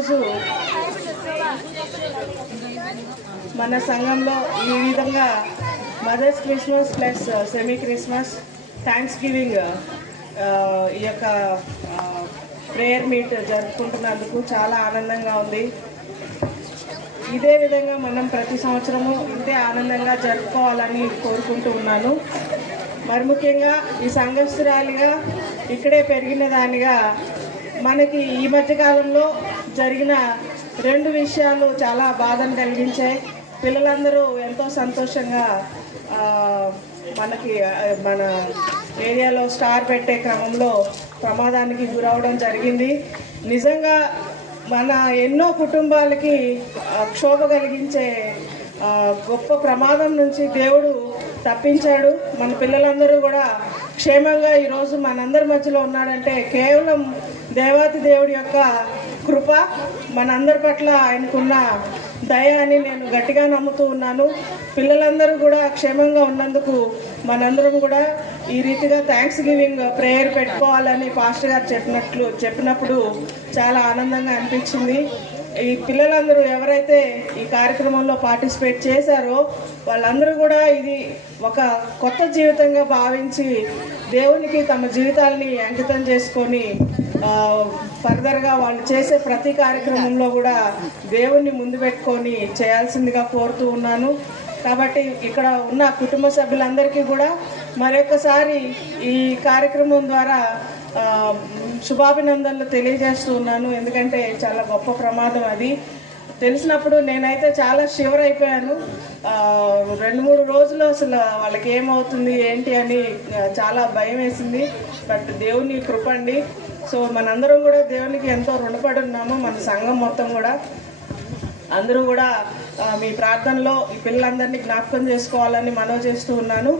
ఈరోజు మన సంఘంలో ఈ విధంగా mothers Christmas plus semi Christmas thanksgiving ఈ యొక్క ప్రేయర్ మీట్ జరుపుకుంటున్నందుకు చాలా ఆనందంగా ఉంది. ఇదే విధంగా మనం ప్రతి సంవత్సరము ఇంతే ఆనందంగా జరుపుకోవాలని కోరుకుంటూ ఉన్నాను. మరి ముఖ్యంగా ఈ సంఘస్థురాలిగా ఇక్కడే పెరిగిన దానిగా మనకి ఈ మధ్యకాలంలో జరిగిన 2 విషయాలు చాలా బాధను కలిగించాయి. పిల్లలందరూ ఎంతో సంతోషంగా మనకి మన ఏరియాలో స్టార్ పెట్టే క్రమంలో ప్రమాదానికి గురవడం జరిగింది. నిజంగా మన ఎన్నో కుటుంబాలకి క్షోభ కలిగించే గొప్ప ప్రమాదం నుంచి దేవుడు తప్పించాడు. మన పిల్లలందరూ కూడా క్షేమంగా ఈరోజు మనందరి మధ్యలో ఉన్నాడంటే కేవలం దేవాతి దేవుడి యొక్క కృప, మనందరి పట్ల ఆయనకున్న దయ అని నేను గట్టిగా నమ్ముతూ ఉన్నాను. పిల్లలందరూ కూడా క్షేమంగా ఉన్నందుకు మనందరం కూడా ఈ రీతిగా థ్యాంక్స్ గివింగ్ ప్రేయర్ పెట్టుకోవాలని పాస్టర్ గారు చెప్పినప్పుడు చాలా ఆనందంగా అనిపించింది. ఈ పిల్లలందరూ ఎవరైతే ఈ కార్యక్రమంలో పార్టిసిపేట్ చేశారో వాళ్ళందరూ కూడా ఇది ఒక కొత్త జీవితంగా భావించి దేవునికి తమ జీవితాలని అంకితం చేసుకొని ఫర్దర్గా వాళ్ళు చేసే ప్రతి కార్యక్రమంలో కూడా దేవుణ్ణి ముందు పెట్టుకొని చేయాల్సిందిగా కోరుతూ ఉన్నాను. కాబట్టి ఇక్కడ ఉన్న కుటుంబ సభ్యులందరికీ కూడా మరొకసారి ఈ కార్యక్రమం ద్వారా శుభాభినందనలు తెలియజేస్తూ ఉన్నాను. ఎందుకంటే చాలా గొప్ప ప్రమాదం అది. తెలిసినప్పుడు నేనైతే చాలా షివర్ అయిపోయాను. 2-3 రోజులు అసలు వాళ్ళకి ఏమవుతుంది ఏంటి అని చాలా భయం వేసింది. బట్ దేవుని కృపండి. సో మనందరం కూడా దేవునికి ఎంతో రుణపడి ఉన్నాము. మన సంఘం మొత్తం కూడా అందరూ కూడా మీ ప్రార్థనలో ఈ పిల్లలందరినీ జ్ఞాపకం చేసుకోవాలని మనవి చేస్తూ ఉన్నాను.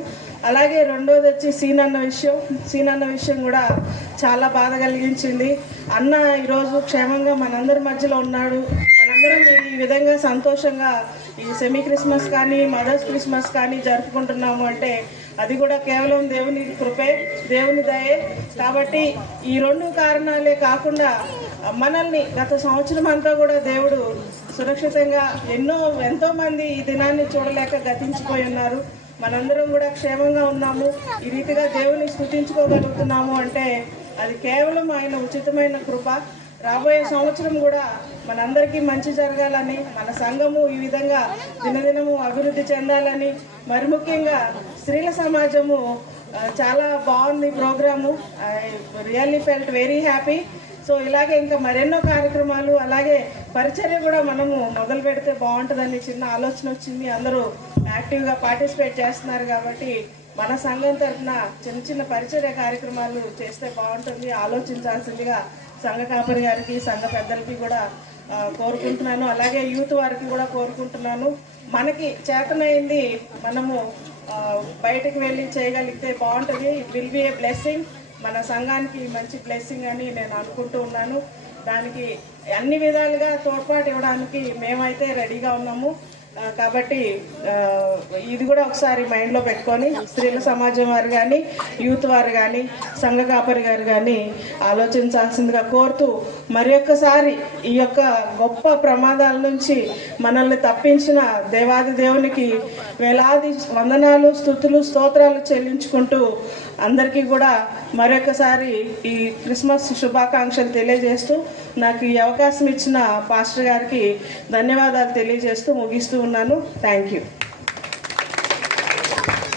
అలాగే రెండోది వచ్చి సీనన్న విషయం కూడా చాలా బాధ కలిగించింది. అన్న ఈరోజు క్షేమంగా మనందరి మధ్యలో ఉన్నాడు. మనందరం ఈ విధంగా సంతోషంగా ఈ సెమీ క్రిస్మస్ కానీ మదర్స్ క్రిస్మస్ కానీ జరుపుకుంటున్నాము అంటే అది కూడా కేవలం దేవుని కృపే, దేవుని దయే. కాబట్టి ఈ 2 కారణాలే కాకుండా మనల్ని గత సంవత్సరం అంతా కూడా దేవుడు సురక్షితంగా ఎంతోమంది ఈ దినాన్ని చూడలేక గతించిపోయి ఉన్నారు. మనందరం కూడా క్షేమంగా ఉన్నాము. ఈ రీతిగా దేవుని స్తుతించుకోగలుగుతున్నాము అంటే అది కేవలం ఆయన ఉచితమైన కృప. రాబోయే సంవత్సరం కూడా మనందరికీ మంచి జరగాలని, మన సంఘము ఈ విధంగా దినదినము అభివృద్ధి చెందాలని, మరి ముఖ్యంగా స్త్రీల సమాజము చాలా బాగుంది programme. I really felt very happy. So ఇలాగే ఇంకా మరెన్నో కార్యక్రమాలు అలాగే పరిచర్య కూడా మనము మొదలు పెడితే బాగుంటుందని చిన్న ఆలోచన వచ్చింది. అందరూ యాక్టివ్గా పార్టిసిపేట్ చేస్తున్నారు కాబట్టి మన సంఘం తరఫున చిన్న పరిచర్య కార్యక్రమాలు చేస్తే బాగుంటుంది. ఆలోచించాల్సిందిగా సంఘ కాపరి గారికి, సంఘ పెద్దలకి కూడా కోరుకుంటున్నాను. అలాగే యూత్ వారికి కూడా కోరుకుంటున్నాను. మనకి చేతనైంది మనము బయటకు వెళ్ళి చేయగలిగితే బాగుంటుంది. It will be a blessing, మన సంఘానికి మంచి బ్లెస్సింగ్ అని నేను అనుకుంటూ ఉన్నాను. దానికి అన్ని విధాలుగా తోడ్పాటు ఇవ్వడానికి మేమైతే రెడీగా ఉన్నాము. కాబట్టి ఇది కూడా ఒకసారి మైండ్లో పెట్టుకొని స్త్రీల సమాజం వారు కానీ, యూత్ వారు కానీ, సంఘ కాపరి గారు కానీ ఆలోచించాల్సిందిగా కోరుతూ మరి ఒక్కసారి ఈ యొక్క గొప్ప ప్రమాదాల నుంచి మనల్ని తప్పించిన దేవాది దేవునికి వేలాది వందనాలు, స్తుతులు, స్తోత్రాలు చెల్లించుకుంటూ అందరికీ కూడా మరొకసారి ఈ క్రిస్మస్ శుభాకాంక్షలు తెలియజేస్తూ నాకు ఈ అవకాశం ఇచ్చిన పాస్టర్ గారికి ధన్యవాదాలు తెలియజేస్తూ ముగిస్తూ ఉన్నాను. Thank you.